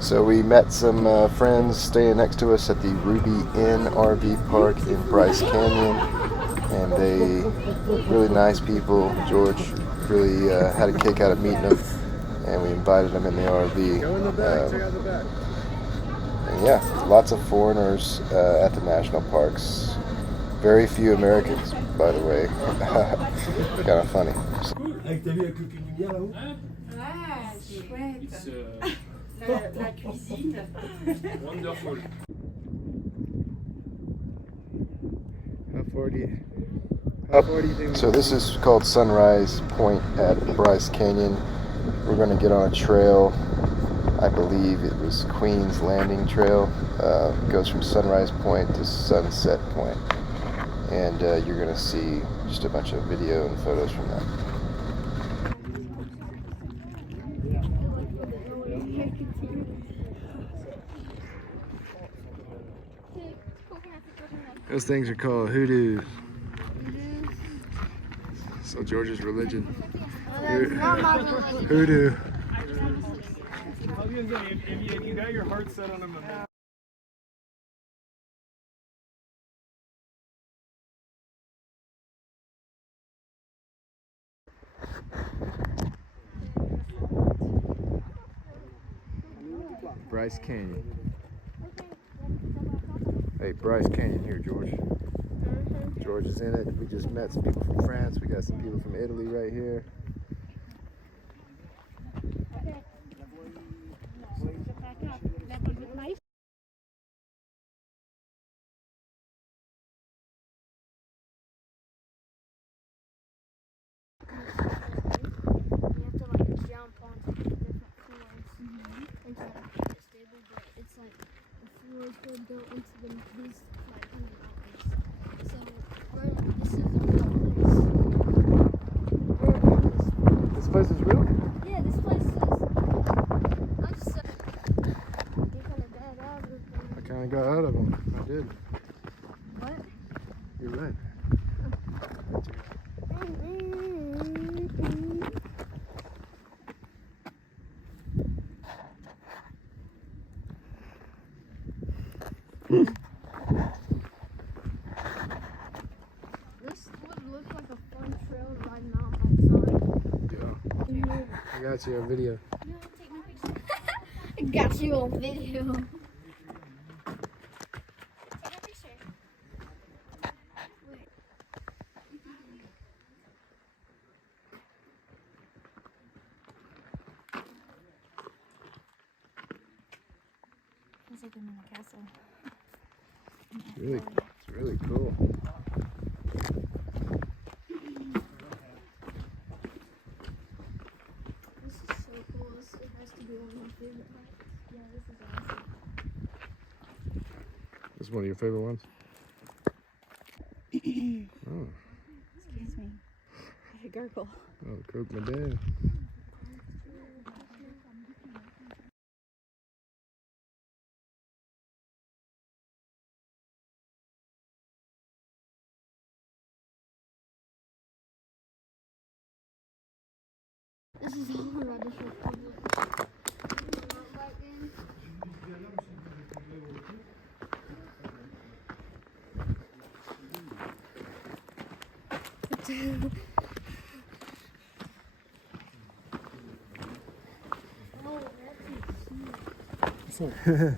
So we met some friends staying next to us at the Ruby Inn RV Park in Bryce Canyon, and they really nice people. George really had a kick out of meeting them, and we invited them in the RV. Go in the back, check out the back. And yeah, lots of foreigners at the national parks. Very few Americans, by the way. Kind of funny. Avec t'as vu avec le lumière là-haut? Ah, chouette. La cuisine. Wonderful. How far do you think? So this is called Sunrise Point at Bryce Canyon. We're going to get on a trail. I believe it was Queen's Landing Trail. It goes from Sunrise Point to Sunset Point. And you're going to see just a bunch of video and photos from that. Those things are called hoodoo. So George's religion. Hoodoo. I was gonna say, if you got your heart set on them. Bryce Canyon. Hey, Bryce Canyon here, George. George is in it. We just met some people from France. We got some people from Italy right here. It's like the floors go built into these 500 mountains. So this is a real place. This place is real? Yeah, this place is. I'm just you kind of got out of it. I kind of got out of them. I did. What? You're right. This would look like a fun trail to ride mountain bikes on. Yeah. I got you a video. You want to take my picture? I got you on video. Take a picture. Wait. Feels like I'm in a castle. It's really cool. This is so cool. This has to be one of my favorite parts. Yeah, this is awesome. This is one of your favorite ones? Oh, Excuse me. I gargle. oh, Coke my dad. This is all about different people. Oh, that's cute.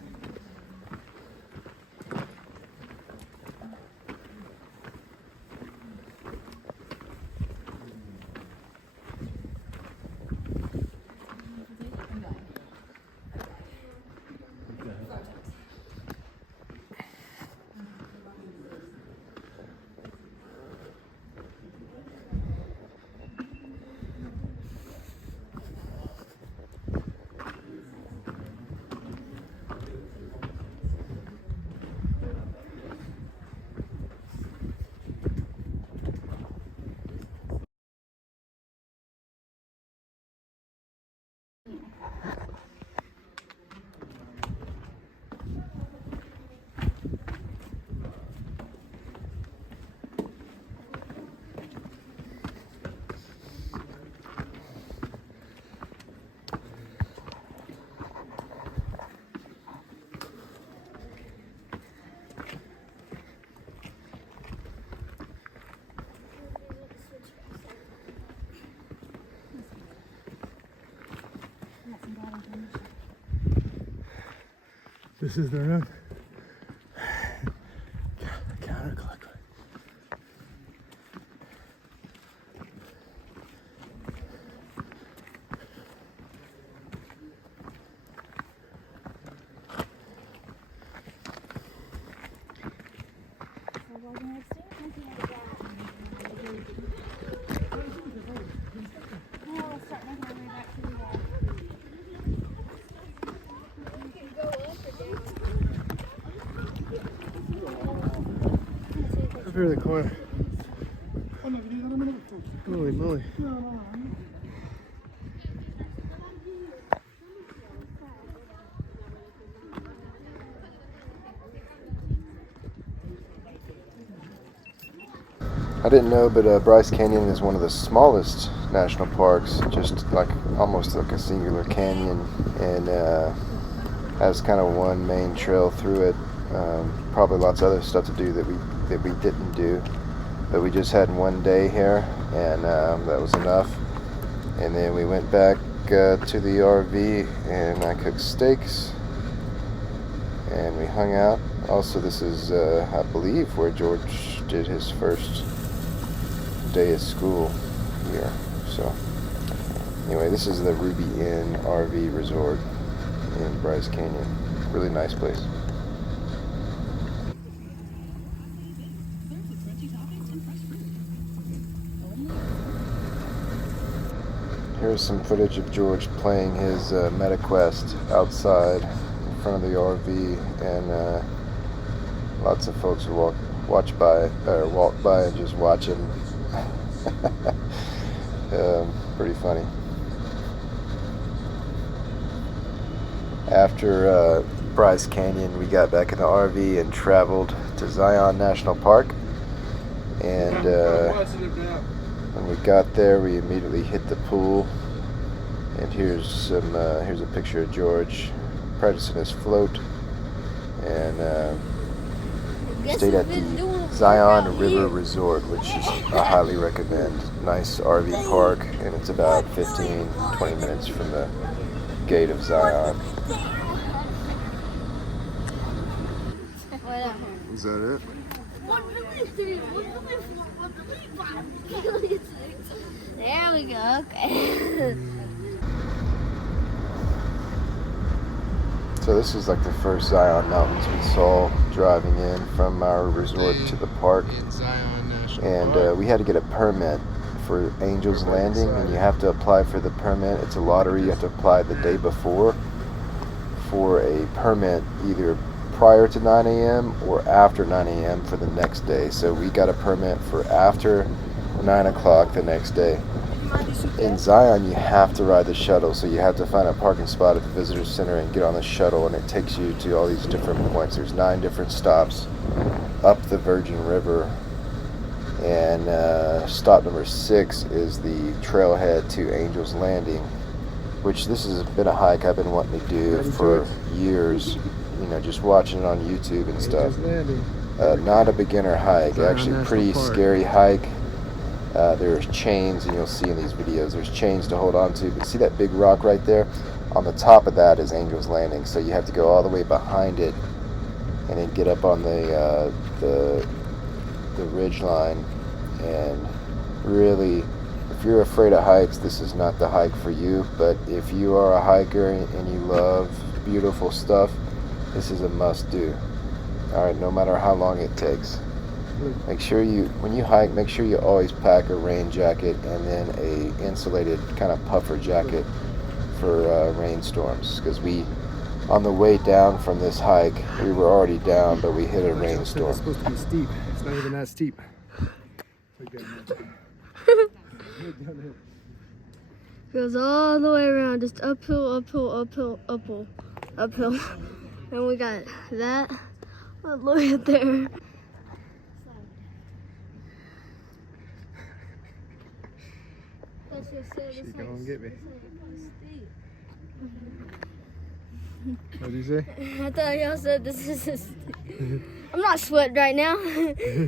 This is the road. Counterclockwise. Up here in the corner. Holy moly. I didn't know, but Bryce Canyon is one of the smallest national parks, just like almost like a singular canyon, and has kind of one main trail through it. Probably lots of other stuff to do that we didn't do, but we just had one day here, and that was enough. And then we went back to the RV, and I cooked steaks, and we hung out. Also, this is I believe where George did his first day of school here. So anyway, this is the Ruby Inn RV Resort in Bryce Canyon. Really nice place. Here's some footage of George playing his MetaQuest outside in front of the RV, and lots of folks who walk by and just watch him. Pretty funny. After Bryce Canyon, we got back in the RV and traveled to Zion National Park, and when we got there, we immediately hit the pool. And here's a picture of George practicing his float, and stayed at the Zion River Resort, which is I highly recommend. Nice RV park, and it's about 15-20 minutes from the gate of Zion. Is that it? There we go. Okay. So this is like the first Zion Mountains we saw driving in from our resort to the park, and we had to get a permit for Angel's Landing, and you have to apply for the permit. It's a lottery. You have to apply the day before for a permit, either prior to 9 a.m. or after 9 a.m. for the next day. So we got a permit for after 9 o'clock the next day. In Zion, you have to ride the shuttle, so you have to find a parking spot at the visitor center and get on the shuttle, and it takes you to all these different points. There's 9 different stops up the Virgin River, and stop number 6 is the trailhead to Angel's Landing, which this has been a hike I've been wanting to do for years, you know, just watching it on YouTube and stuff. Not a beginner hike, actually pretty scary hike. There's chains, and you'll see in these videos, there's chains to hold on to. But see that big rock right there? On the top of that is Angel's Landing. So you have to go all the way behind it and then get up on the ridge line. And really, if you're afraid of heights, this is not the hike for you. But if you are a hiker and you love beautiful stuff, this is a must-do. All right, no matter how long it takes. Make sure when you hike, make sure you always pack a rain jacket and then a insulated kind of puffer jacket for rainstorms. Because on the way down from this hike, we were already down, but we hit a rainstorm. It's supposed to be steep. It's not even that steep. Goes all the way around, just uphill, uphill, uphill, uphill, uphill. And we got that all the way up there. She gonna get me. What did you say? I thought y'all said this is I'm not sweating right now.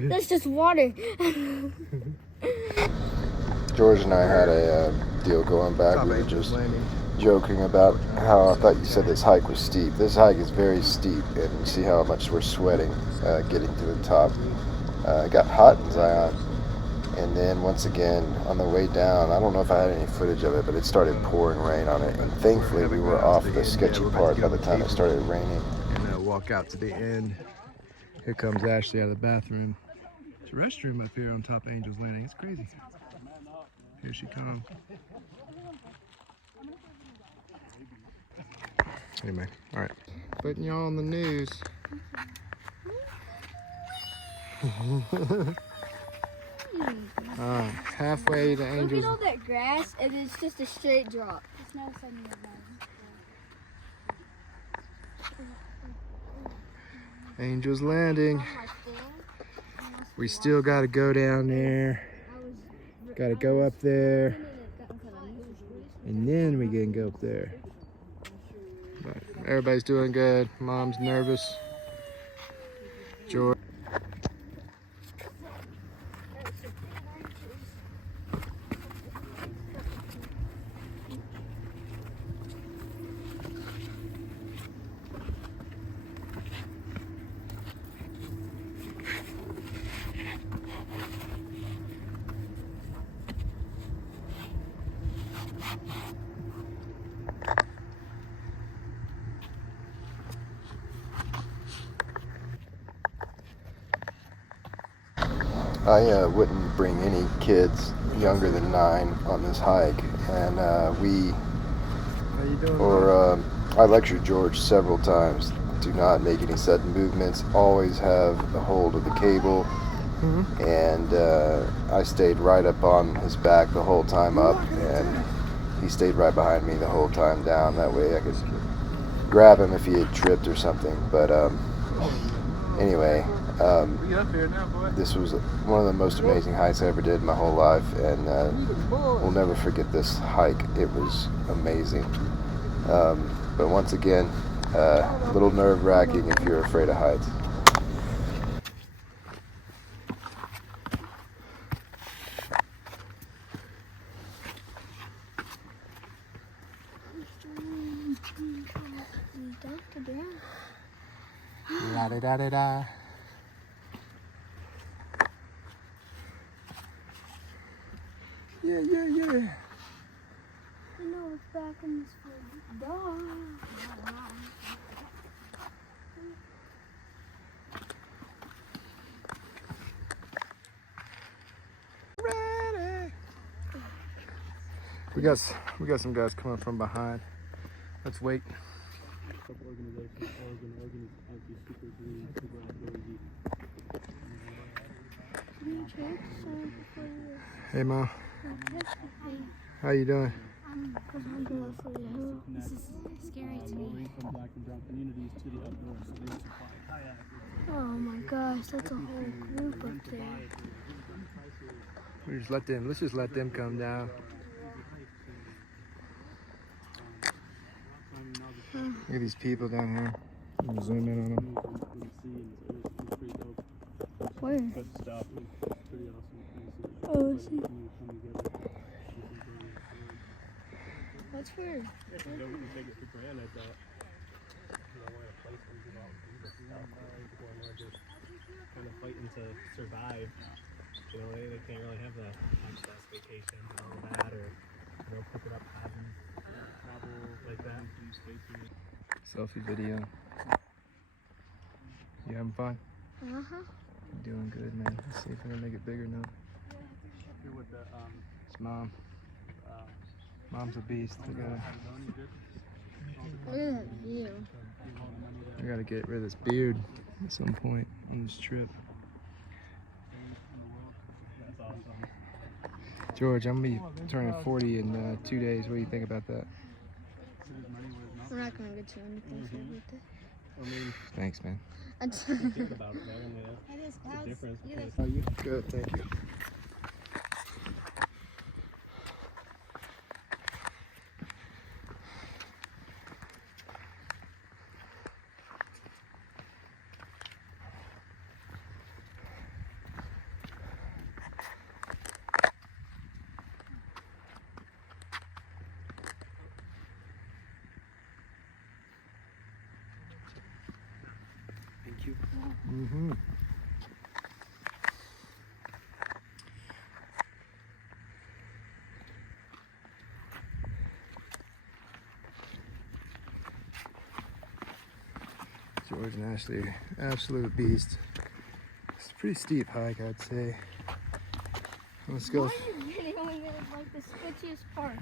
That's just water. George and I had a deal going back. We would just joking about how I thought you said this hike was steep. This hike is very steep, and you see how much we're sweating getting to the top. It got hot in Zion, and then once again on the way down, I don't know if I had any footage of it, but it started pouring rain on it, and thankfully we were off the sketchy part by the time it started raining. And walk out to the end. Here comes Ashley out of the bathroom. There's a restroom up here on top of Angel's Landing. It's crazy. Here she comes. Anyway, all right. Putting y'all on the news. Halfway to Angel's. Look at all that grass, and it's just a straight drop. Angel's Landing. We still got to go down there. Got to go up there. And then we can go up there. But everybody's doing good. Mom's nervous. George. I wouldn't bring any kids younger than 9 on this hike, and I lectured George several times. Do not make any sudden movements. Always have a hold of the cable, and I stayed right up on his back the whole time up, and he stayed right behind me the whole time down. That way I could grab him if he had tripped or something. But anyway. This was one of the most amazing hikes I ever did in my whole life, and we'll never forget this hike. It was amazing. But once again, a little nerve-wracking if you're afraid of heights. La-da-da-da-da. Yeah. I know it's back in this dog. We got some guys coming from behind. Let's wait. Hey, Mom. How you doing? I'm good for you. This is scary to me. Oh my gosh, that's a whole group up there. Let's just let them come down. Look at these people down here. I'm gonna zoom in on them. Where? Oh, I see. That's weird. Kind of fighting to survive. You know, they can't really have the house vacation and all that, or pick it up cabins, travel like that. Selfie video. You having fun? Uh-huh. You're doing good, man. Let's see if we can make it bigger now. Here with the It's Mom. Mom's a beast. Look at that view. I gotta get rid of this beard at some point on this trip. That's awesome. George, I'm gonna be turning 40 in 2 days. What do you think about that? We're not gonna get to anything for your birthday. I mean, Thanks, man. think about it, man. It's the difference between How are you? Good, thank you. you. Mm-hmm. George and Ashley, absolute beast. It's a pretty steep hike, I'd say. Let's go. Why are you videoing it like the sketchiest part?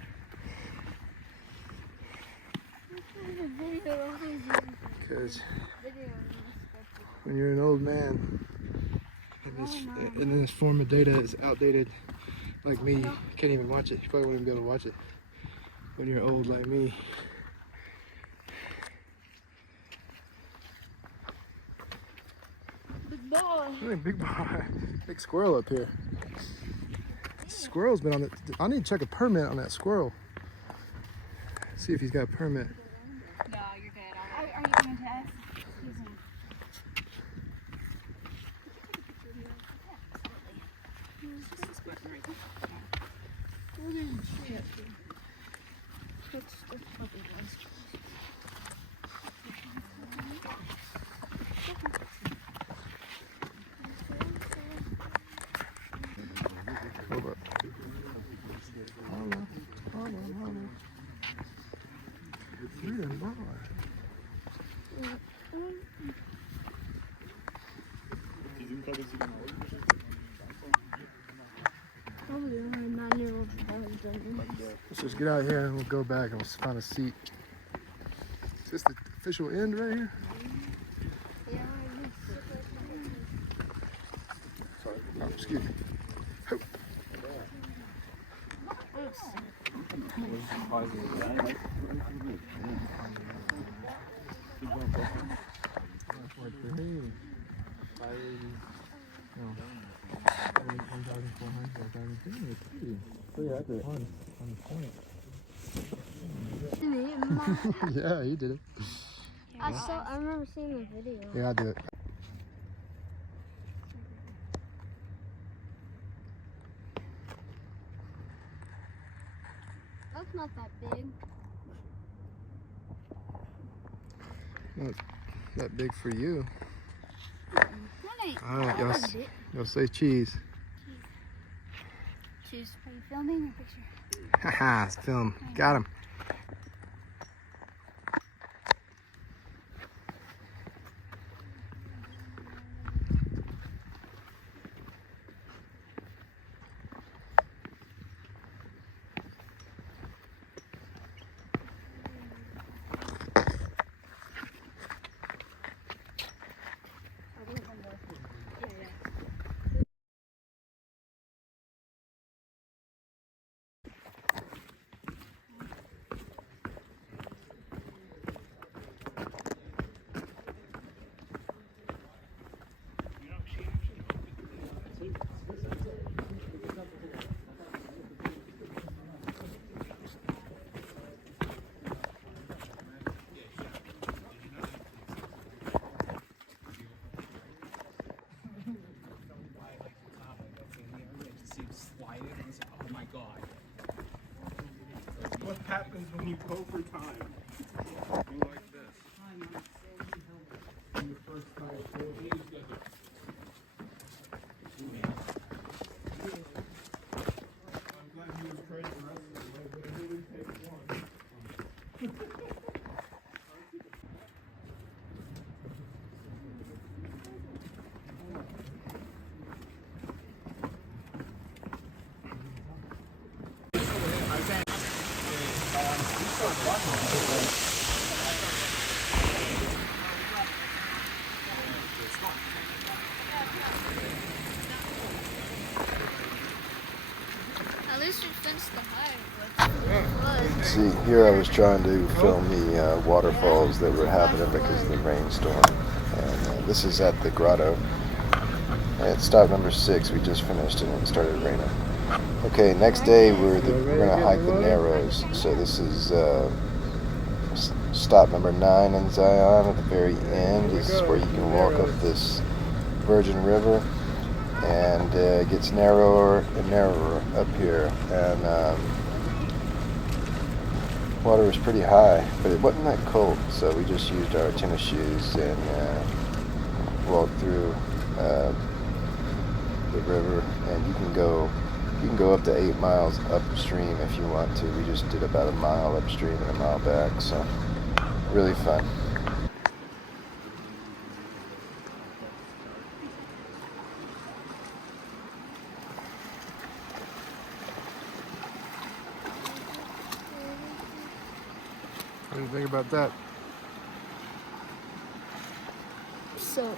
Because when you're an old man and this form of data is outdated, like me, you can't even watch it. You probably wouldn't be able to watch it when you're old like me. Big boy. Hey, big boy. Big squirrel up here. Squirrel's been on it. I need to check a permit on that squirrel. See if he's got a permit. No, you're good. Are you going to ask? Hold up. Hold on. Freedom boy. Probably only a 9-year-old has done it. Let's just get out here and we'll go back and we'll find a seat. Is this the official end right here? Yeah, Sorry. Oh, excuse me. Ho. Yeah, you did it. I remember seeing the video. Yeah, I did it. That's not that big. Not that big for you. Right. All right, y'all say cheese. Choose. Are you filming or picture? Haha, it's film. Got him. What happens when you go for time? Something like this. When you first time, I'm glad you tried the rest of the way, but it really takes one. At least we finished the hike. See, here I was trying to film the waterfalls that were happening because of the rainstorm. And this is at the grotto. And it's stop number 6. We just finished and it started raining. Okay, next day we're going to hike the Narrows. So this is stop number 9 in Zion. At the very end is where you can walk up this Virgin River. And it gets narrower and narrower up here. And water was pretty high, but it wasn't that cold. So we just used our tennis shoes and walk through the river, and you can go up to 8 miles upstream if you want to. We just did about a mile upstream and a mile back, so really fun. What do you think about that? So.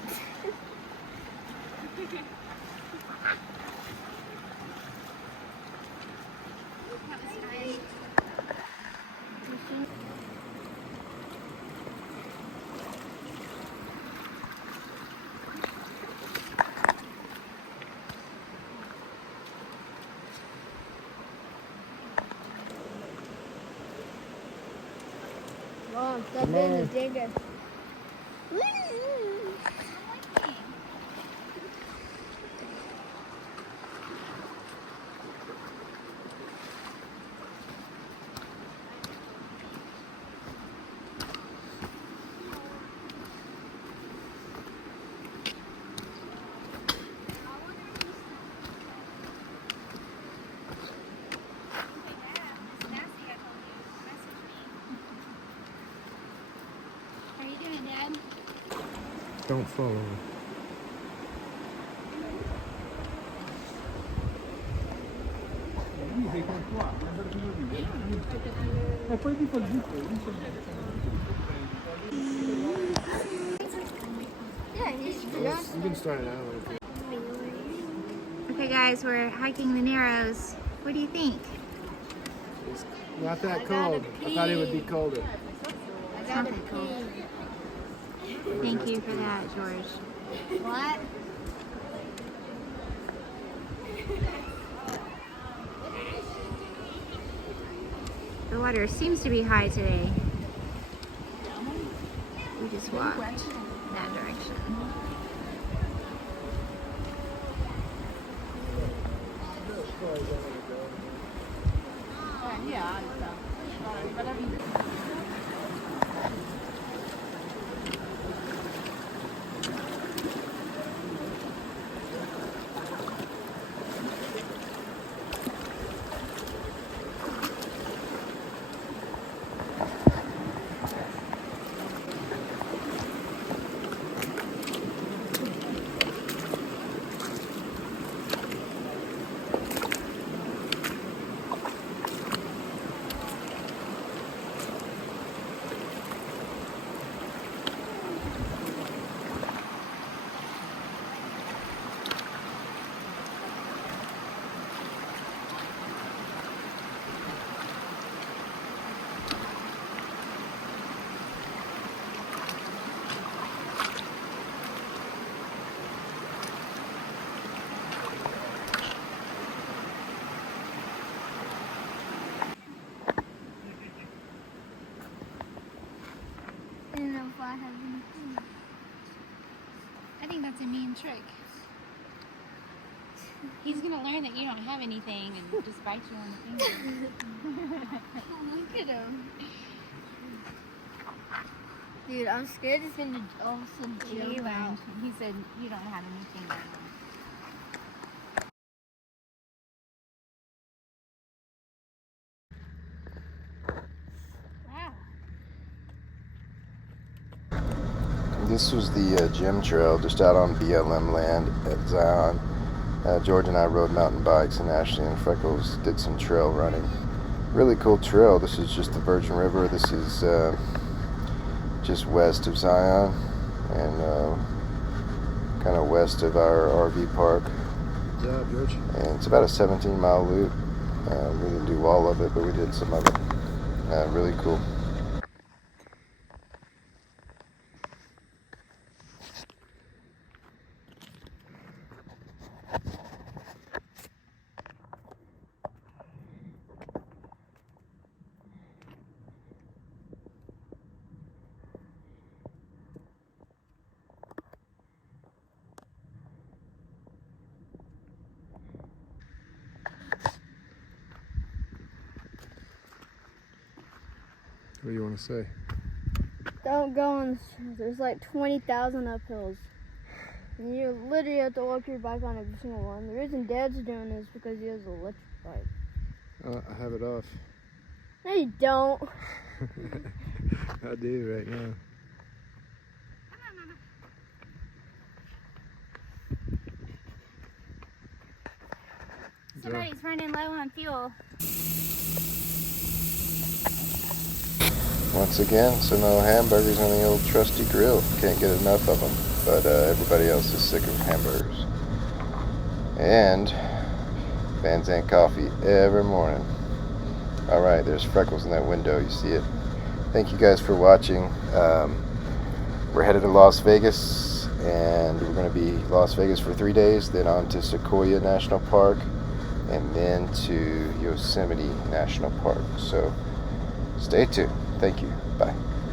Mom, that man is dangerous. Are you doing, Dad? Don't fall over. You can start it out. Okay, guys, we're hiking the Narrows. What do you think? It's not that cold. I thought it would be colder. Thank you for that, George. What? The water seems to be high today. We just walked that direction. I don't know if I have anything. I think that's a mean trick. He's gonna learn that you don't have anything and just bite you on the finger. Look at him. Dude, I'm scared it's gonna all of a sudden He jump out. learned. He said you don't have anything. Wow. This was the gym trail just out on BLM land at Zion. George and I rode mountain bikes, and Ashley and Freckles did some trail running. Really cool trail. This is just the Virgin River. This is just west of Zion and kind of west of our RV park. Good job, George. And it's about a 17-mile loop. We didn't do all of it, but we did some of it. Really cool. What do you want to say? Don't go on. There's like 20,000 uphills. And you literally have to walk your bike on every single one. The reason Dad's doing this is because he has an electric bike. I have it off. No, you don't. I do right now. Somebody's running low on fuel. Once again, so no hamburgers on the old trusty grill. Can't get enough of them. But everybody else is sick of hamburgers. And Van Zandt coffee every morning. Alright, there's freckles in that window. You see it. Thank you guys for watching. We're headed to Las Vegas. And we're going to be Las Vegas for 3 days. Then on to Sequoia National Park. And then to Yosemite National Park. So stay tuned. Thank you. Bye.